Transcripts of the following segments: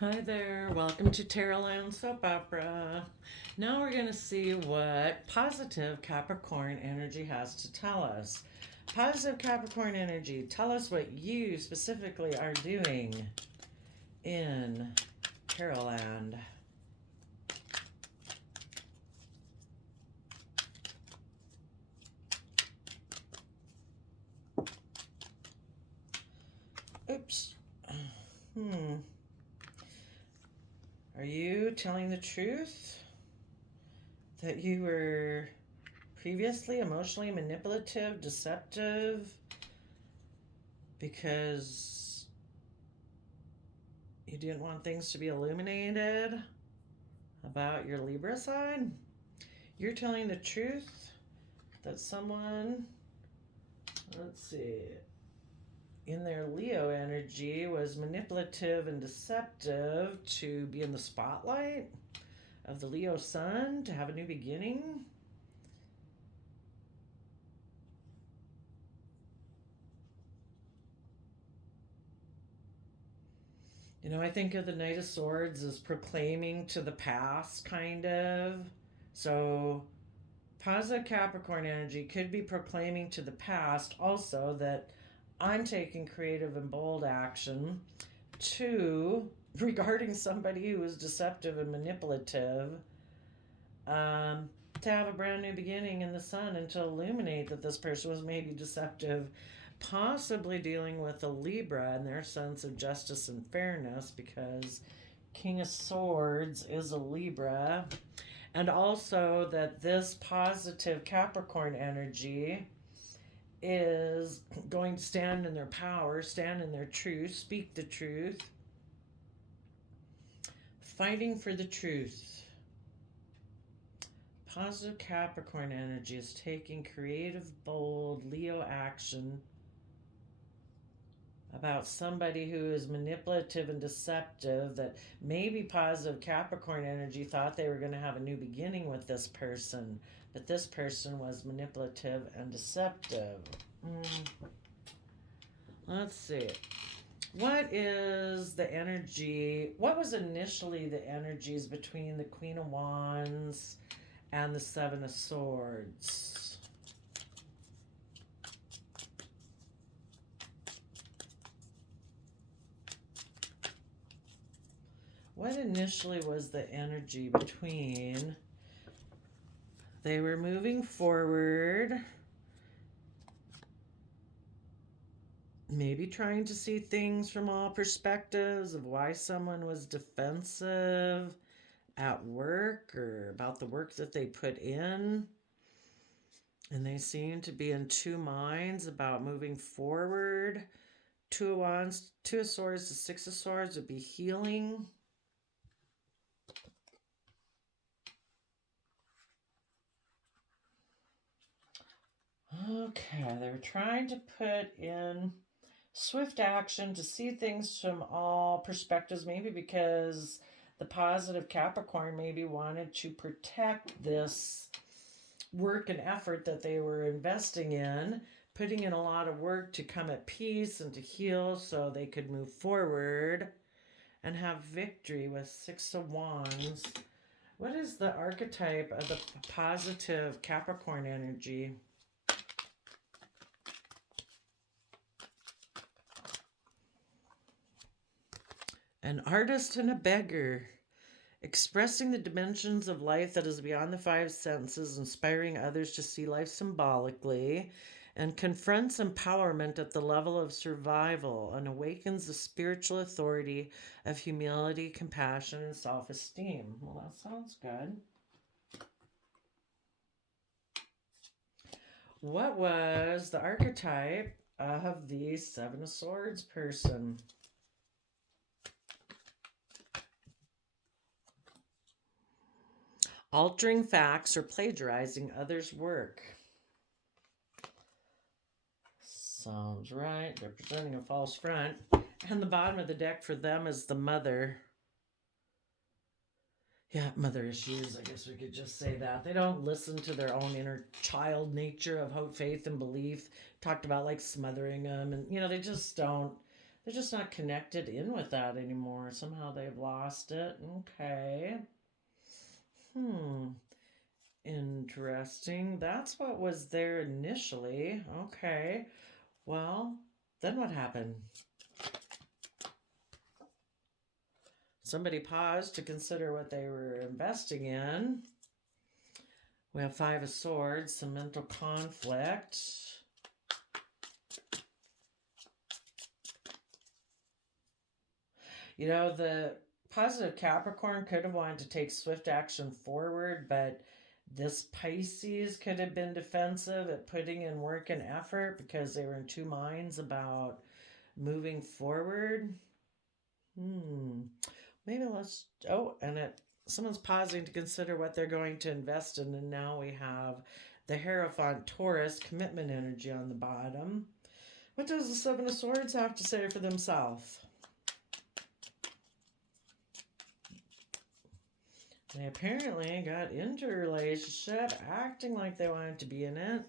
Hi there, welcome to Tarotland Soap Opera. Now we're going to see what positive Capricorn energy has to tell us. Positive Capricorn energy, tell us what you specifically are doing in Tarotland. Oops. Are you telling the truth that you were previously emotionally manipulative, deceptive, because you didn't want things to be illuminated about your Libra side? You're telling the truth that someone, let's see, in their Leo energy was manipulative and deceptive to be in the spotlight of the Leo sun, to have a new beginning. You know, I think of the Knight of Swords as proclaiming to the past, kind of. So, positive Capricorn energy could be proclaiming to the past also that I'm taking creative and bold action to regarding somebody who is deceptive and manipulative, to have a brand new beginning in the sun and to illuminate that this person was maybe deceptive, possibly dealing with a Libra and their sense of justice and fairness, because King of Swords is a Libra. And also that this positive Capricorn energy is going to stand in their power, stand in their truth, speak the truth, fighting for the truth. Positive Capricorn energy is taking creative, bold Leo action about somebody who is manipulative and deceptive, that maybe positive Capricorn energy thought they were going to have a new beginning with this person, but this person was manipulative and deceptive. Let's see. What is the energy? What was initially the energies between the Queen of Wands and the Seven of Swords? What initially was the energy between? They were moving forward, maybe trying to see things from all perspectives of why someone was defensive at work or about the work that they put in. And they seem to be in two minds about moving forward. Two of Wands, Two of Swords, the Six of Swords would be healing. Okay, they were trying to put in swift action to see things from all perspectives, maybe because the positive Capricorn maybe wanted to protect this work and effort that they were investing in, putting in a lot of work to come at peace and to heal so they could move forward and have victory with Six of Wands. What is the archetype of the positive Capricorn energy? An artist and a beggar, expressing the dimensions of life that is beyond the five senses, inspiring others to see life symbolically, and confronts empowerment at the level of survival and awakens the spiritual authority of humility, compassion, and self-esteem. Well, that sounds good. What was the archetype of the Seven of Swords person? Altering facts or plagiarizing others' work. Sounds right. Representing a false front. And the bottom of the deck for them is the mother. Yeah, mother issues. I guess we could just say that. They don't listen to their own inner child nature of hope, faith, and belief. Talked about like smothering them. And, they just don't. they're just not connected in with that anymore. Somehow they've lost it. Okay. Interesting. That's what was there initially. Okay. Well, then what happened? Somebody paused to consider what they were investing in. We have Five of Swords, some mental conflict. You know, the positive Capricorn could have wanted to take swift action forward, but this Pisces could have been defensive at putting in work and effort because they were in two minds about moving forward. Maybe let's... Oh, and someone's pausing to consider what they're going to invest in, and now we have the Hierophant Taurus commitment energy on the bottom. What does the Seven of Swords have to say for themselves? They apparently got into a relationship, acting like they wanted to be in it.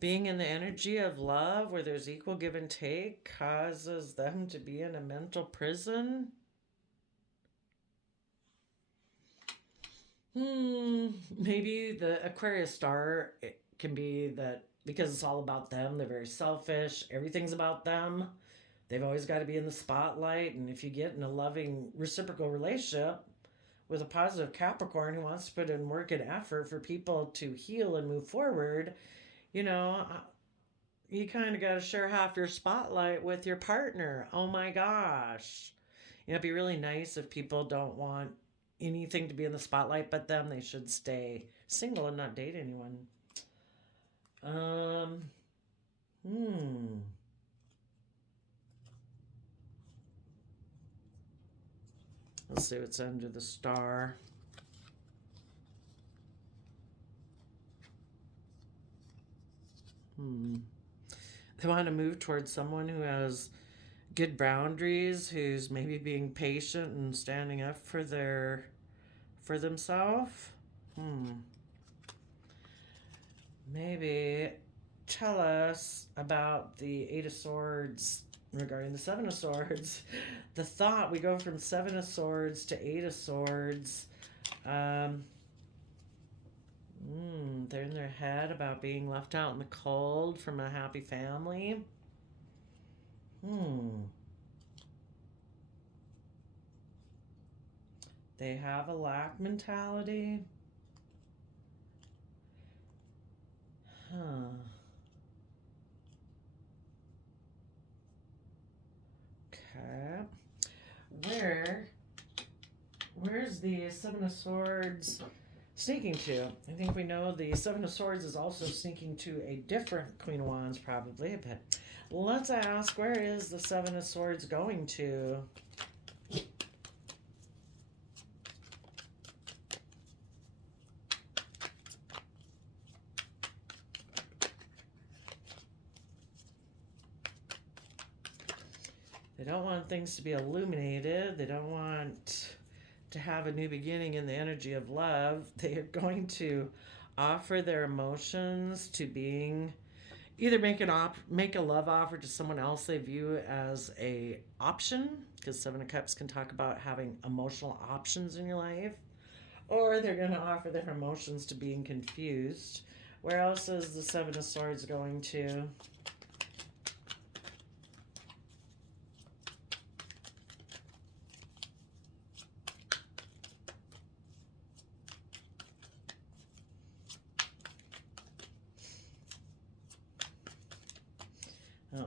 Being in the energy of love where there's equal give and take causes them to be in a mental prison. Maybe the Aquarius star, it can be that because it's all about them, they're very selfish, everything's about them. They've always got to be in the spotlight, and if you get in a loving reciprocal relationship with a positive Capricorn who wants to put in work and effort for people to heal and move forward, you know, you kind of got to share half your spotlight with your partner. Oh my gosh. You know, it'd be really nice if people don't want anything to be in the spotlight but them. They should stay single and not date anyone. Let's see what's under the star. They want to move towards someone who has good boundaries, who's maybe being patient and standing up for themselves. Maybe tell us about the Eight of Swords regarding the Seven of Swords. The thought, we go from Seven of Swords to Eight of Swords. They're in their head about being left out in the cold from a happy family. They have a lack mentality. Okay. Where's the Seven of Swords sneaking to? I think we know the Seven of Swords is also sneaking to a different Queen of Wands, probably, but let's ask, where is the Seven of Swords going to? They don't want things to be illuminated. They don't want to have a new beginning in the energy of love. They are going to offer their emotions to being, either make a love offer to someone else they view as a option, because Seven of Cups can talk about having emotional options in your life, or they're going to offer their emotions to being confused. Where else is the Seven of Swords going to?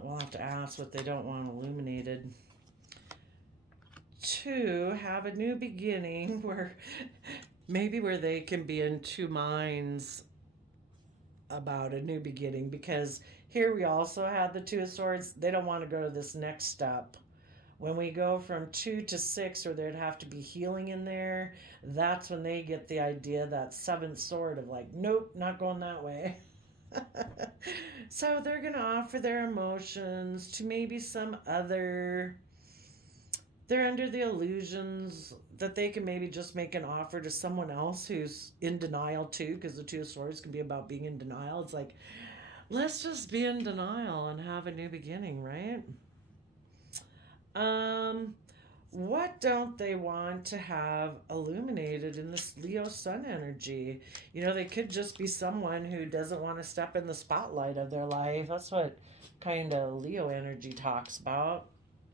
We'll have to ask what they don't want illuminated. To have a new beginning where they can be in two minds about a new beginning, because here we also have the Two of Swords. They don't want to go to this next step. When we go from 2 to 6, or there'd have to be healing in there, that's when they get the idea, that seventh sword of like, nope, not going that way. So they're going to offer their emotions to maybe some other... They're under the illusions that they can maybe just make an offer to someone else who's in denial too, because the Two of Swords can be about being in denial. It's like, let's just be in denial and have a new beginning, right? Um, what don't they want to have illuminated in this Leo sun energy? You know, they could just be someone who doesn't want to step in the spotlight of their life. That's what kind of Leo energy talks about,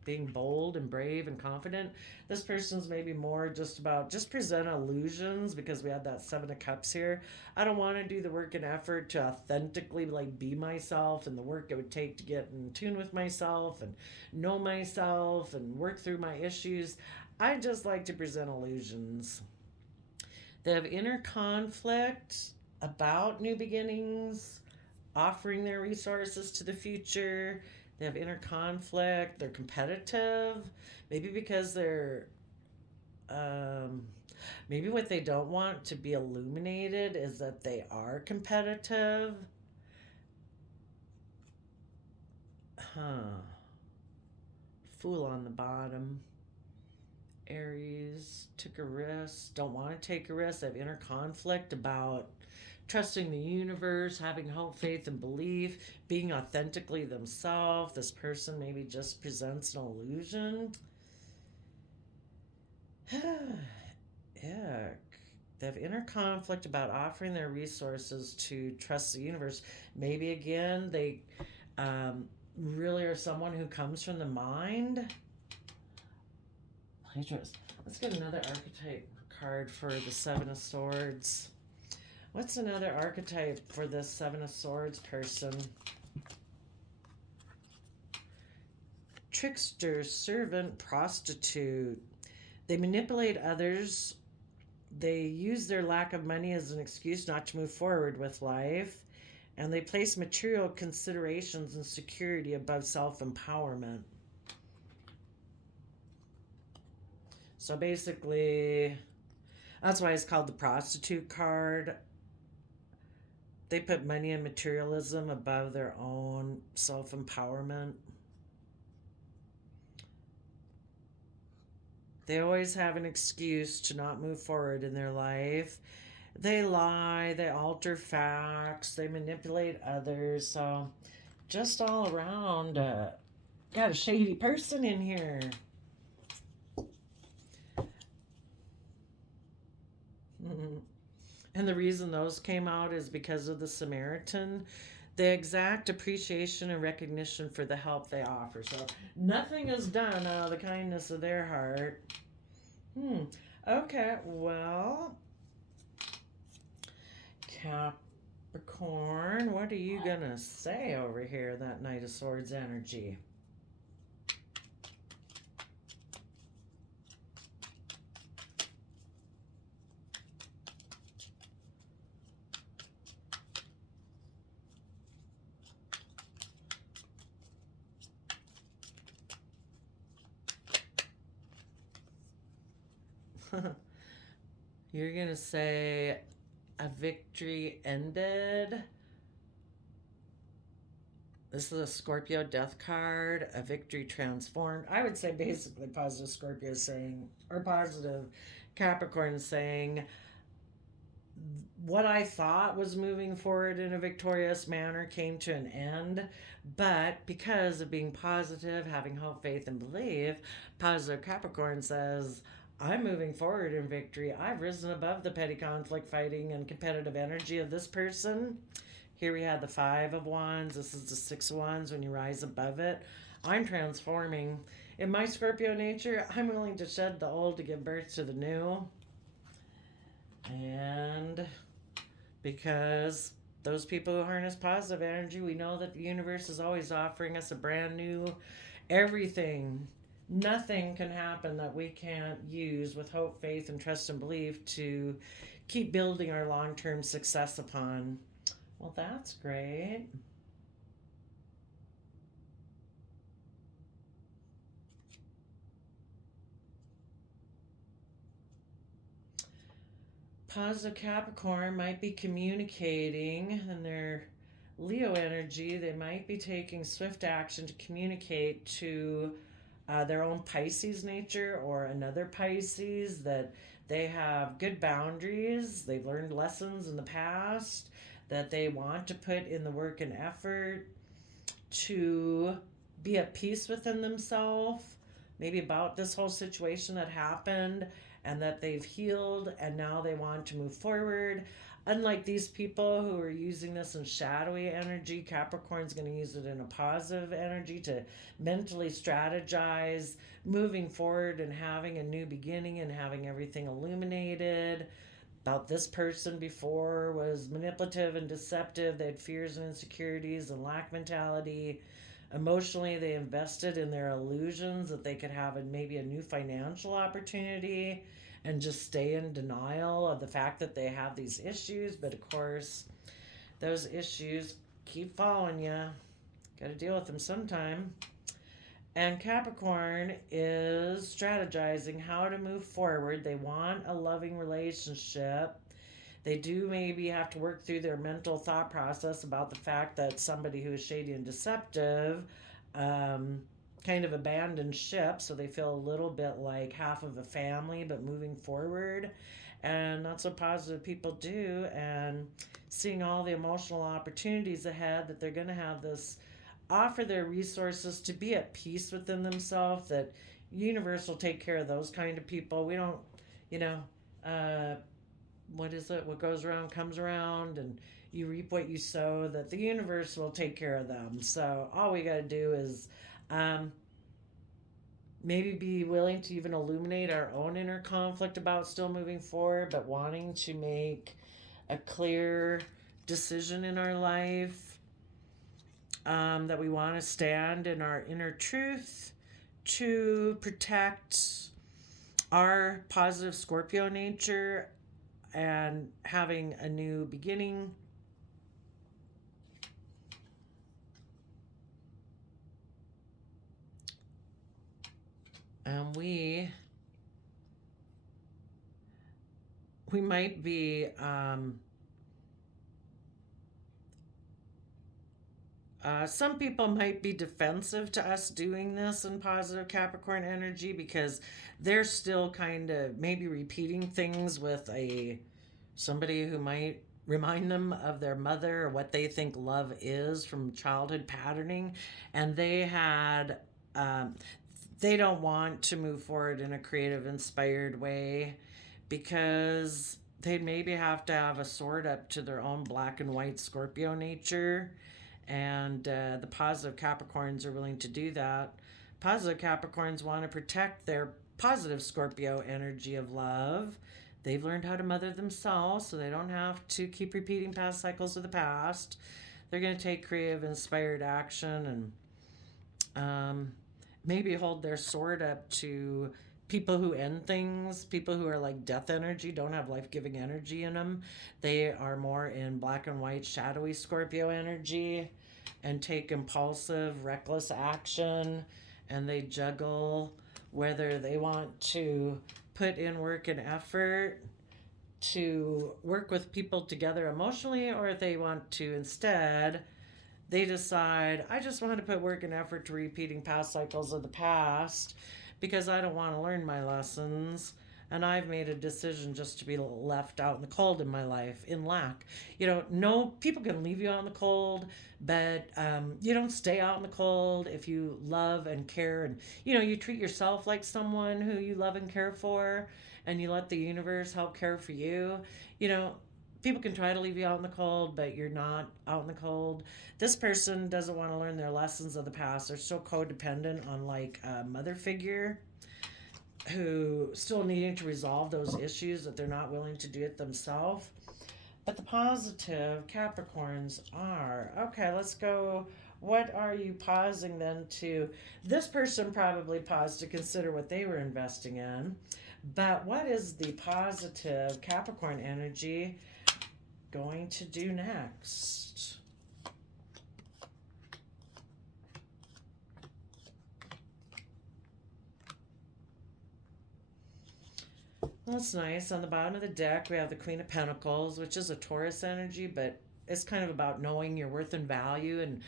being bold and brave and confident. This person's maybe more just about just present illusions, because we have that Seven of Cups here. I don't want to do the work and effort to authentically like be myself, and the work it would take to get in tune with myself and know myself and work through my issues. I just like to present illusions. They have inner conflict about new beginnings, offering their resources to the future. They have inner conflict. They're competitive. Maybe because they're, um, maybe what they don't want to be illuminated is that they are competitive. Huh. Fool on the bottom. Aries took a risk, don't want to take a risk. They have inner conflict about trusting the universe, having hope, faith, and belief, being authentically themselves. This person maybe just presents an illusion. Yeah. They have inner conflict about offering their resources to trust the universe. Maybe again, they really are someone who comes from the mind. Let's get another archetype card for the Seven of Swords. What's another archetype for this Seven of Swords person? Trickster, servant, prostitute. They manipulate others. They use their lack of money as an excuse not to move forward with life. And they place material considerations and security above self-empowerment. So basically, that's why it's called the prostitute card. They put money and materialism above their own self-empowerment. They always have an excuse to not move forward in their life. They lie, they alter facts, they manipulate others. So just all around, got a shady person in here. And the reason those came out is because of the Samaritan. They exact appreciation and recognition for the help they offer. So nothing is done out of the kindness of their heart. Okay, well, Capricorn, what are you going to say over here, that Knight of Swords energy? You're going to say a victory ended. This is a Scorpio death card, a victory transformed. I would say basically positive Scorpio is saying, or positive Capricorn is saying, what I thought was moving forward in a victorious manner came to an end. But because of being positive, having hope, faith, and belief, positive Capricorn says, I'm moving forward in victory. I've risen above the petty conflict, fighting, and competitive energy of this person. Here we had the Five of Wands. This is the Six of Wands. When you rise above it, I'm transforming. In my Scorpio nature, I'm willing to shed the old to give birth to the new. And because those people who harness positive energy, we know that the universe is always offering us a brand new everything. Nothing can happen that we can't use with hope, faith, and trust and belief to keep building our long-term success upon. Well, that's great. Positive Capricorn might be communicating in their Leo energy. They might be taking swift action to communicate to their own Pisces nature or another Pisces that they have good boundaries. They've learned lessons in the past that they want to put in the work and effort to be at peace within themselves, maybe about this whole situation that happened and that they've healed and now they want to move forward. Unlike these people who are using this in shadowy energy, Capricorn's going to use it in a positive energy to mentally strategize, moving forward and having a new beginning and having everything illuminated. About this person before was manipulative and deceptive. They had fears and insecurities and lack mentality. Emotionally, they invested in their illusions that they could have maybe a new financial opportunity and just stay in denial of the fact that they have these issues. But of course, those issues keep following you. Got to deal with them sometime. And Capricorn is strategizing how to move forward. They want a loving relationship. They do maybe have to work through their mental thought process about the fact that somebody who is shady and deceptive kind of abandoned ship, so they feel a little bit like half of a family, but moving forward. And that's what positive people do. And seeing all the emotional opportunities ahead, that they're going to have this, offer their resources to be at peace within themselves, that universe will take care of those kind of people. We don't, what is it? What goes around comes around, and you reap what you sow, that the universe will take care of them. So all we got to do is maybe be willing to even illuminate our own inner conflict about still moving forward, but wanting to make a clear decision in our life, that we want to stand in our inner truth to protect our positive Scorpio nature and having a new beginning. And we might be some people might be defensive to us doing this in positive Capricorn energy because they're still kind of maybe repeating things with somebody who might remind them of their mother or what they think love is from childhood patterning, and they don't want to move forward in a creative, inspired way because they'd maybe have to have a sword up to their own black and white Scorpio nature. And the positive Capricorns are willing to do that. Positive Capricorns want to protect their positive Scorpio energy of love. They've learned how to mother themselves, so they don't have to keep repeating past cycles of the past. They're going to take creative, inspired action and maybe hold their sword up to people who end things, people who are like death energy, don't have life-giving energy in them. They are more in black and white, shadowy Scorpio energy and take impulsive, reckless action, and they juggle whether they want to put in work and effort to work with people together emotionally, or if they want to instead, they decide, I just want to put work and effort to repeating past cycles of the past because I don't want to learn my lessons. And I've made a decision just to be left out in the cold in my life, in lack. No, people can leave you out in the cold, but you don't stay out in the cold if you love and care. And, you treat yourself like someone who you love and care for, and you let the universe help care for you. People can try to leave you out in the cold, but you're not out in the cold. This person doesn't want to learn their lessons of the past. They're so codependent on like a mother figure who still needing to resolve those issues that they're not willing to do it themselves. But the positive Capricorns are, okay, let's go. What are you pausing then to? This person probably paused to consider what they were investing in. But what is the positive Capricorn energy going to do next? Well, that's nice. On the bottom of the deck, we have the Queen of Pentacles, which is a Taurus energy, but it's kind of about knowing your worth and value and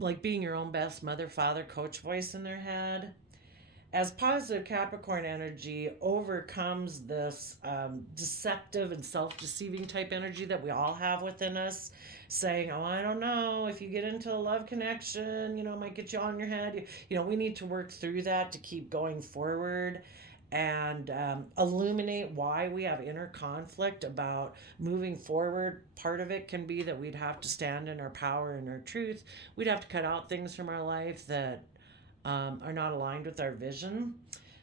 like being your own best mother, father, coach voice in their head. as positive Capricorn energy overcomes this deceptive and self-deceiving type energy that we all have within us, saying, oh, I don't know, if you get into a love connection, it might get you on your head. We need to work through that to keep going forward and illuminate why we have inner conflict about moving forward. Part of it can be that we'd have to stand in our power and our truth. We'd have to cut out things from our life that are not aligned with our vision.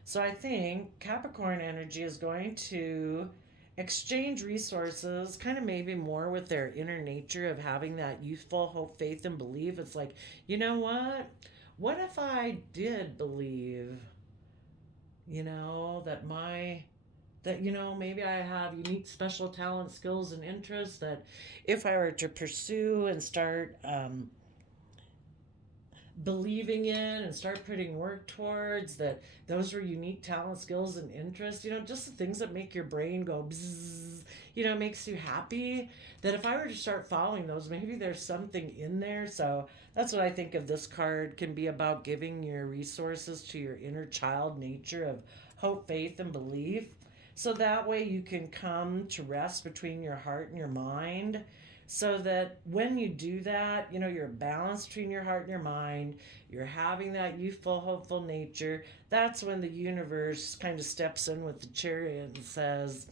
So I think Capricorn energy is going to exchange resources kind of maybe more with their inner nature of having that youthful hope, faith, and belief. It's like, you know what? What if I did believe, that maybe I have unique special talent, skills, and interests that if I were to pursue and start believing in and start putting work towards, that those were unique talent, skills, and interests, just the things that make your brain go bzzz, makes you happy, that if I were to start following those, maybe there's something in there. So that's what I think of this card can be about, giving your resources to your inner child nature of hope, faith, and belief. So that way you can come to rest between your heart and your mind, so that when you do that, you're balanced between your heart and your mind, you're having that youthful, hopeful nature. That's when the universe kind of steps in with the chariot and says,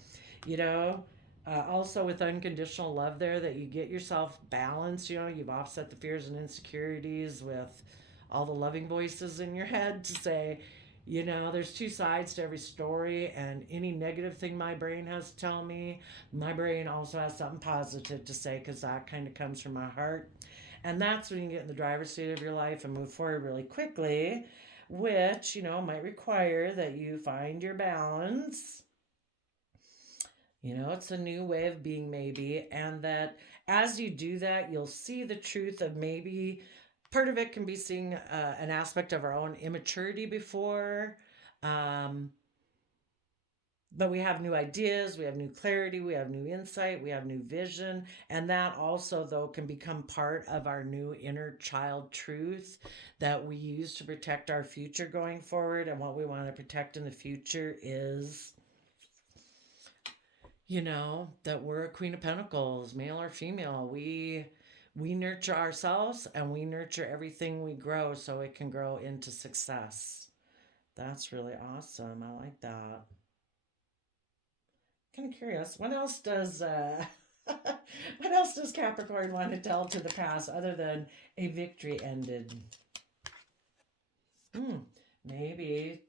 also with unconditional love there, that you get yourself balanced. You've offset the fears and insecurities with all the loving voices in your head to say, there's two sides to every story, and any negative thing my brain has to tell me, my brain also has something positive to say, because that kind of comes from my heart. And that's when you get in the driver's seat of your life and move forward really quickly, which, might require that you find your balance. It's a new way of being, maybe, and that as you do that, you'll see the truth of maybe part of it can be seeing an aspect of our own immaturity before. But we have new ideas, we have new clarity, we have new insight, we have new vision. And that also, though, can become part of our new inner child truth that we use to protect our future going forward. And what we want to protect in the future is, that we're a Queen of Pentacles, male or female. We nurture ourselves and we nurture everything we grow so it can grow into success. That's really awesome. I like that. Kind of curious. What else does what else does Capricorn want to tell to the past other than a victory ended? Maybe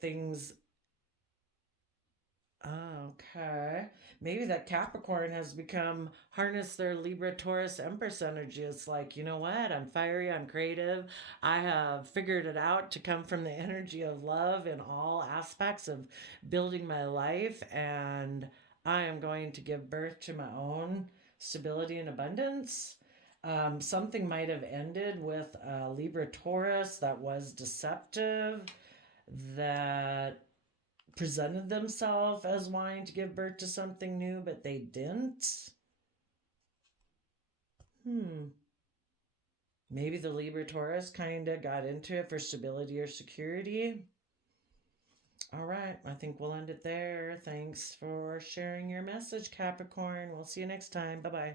things. Okay. Maybe that Capricorn has become harnessed their Libra, Taurus, Empress energy. It's like, you know what? I'm fiery, I'm creative. I have figured it out to come from the energy of love in all aspects of building my life. And I am going to give birth to my own stability and abundance. Something might have ended with Libra, Taurus that was deceptive, that presented themselves as wanting to give birth to something new, but they didn't. Maybe the Libra Taurus kind of got into it for stability or security. All right, I think we'll end it there. Thanks for sharing your message, Capricorn. We'll see you next time. Bye-bye.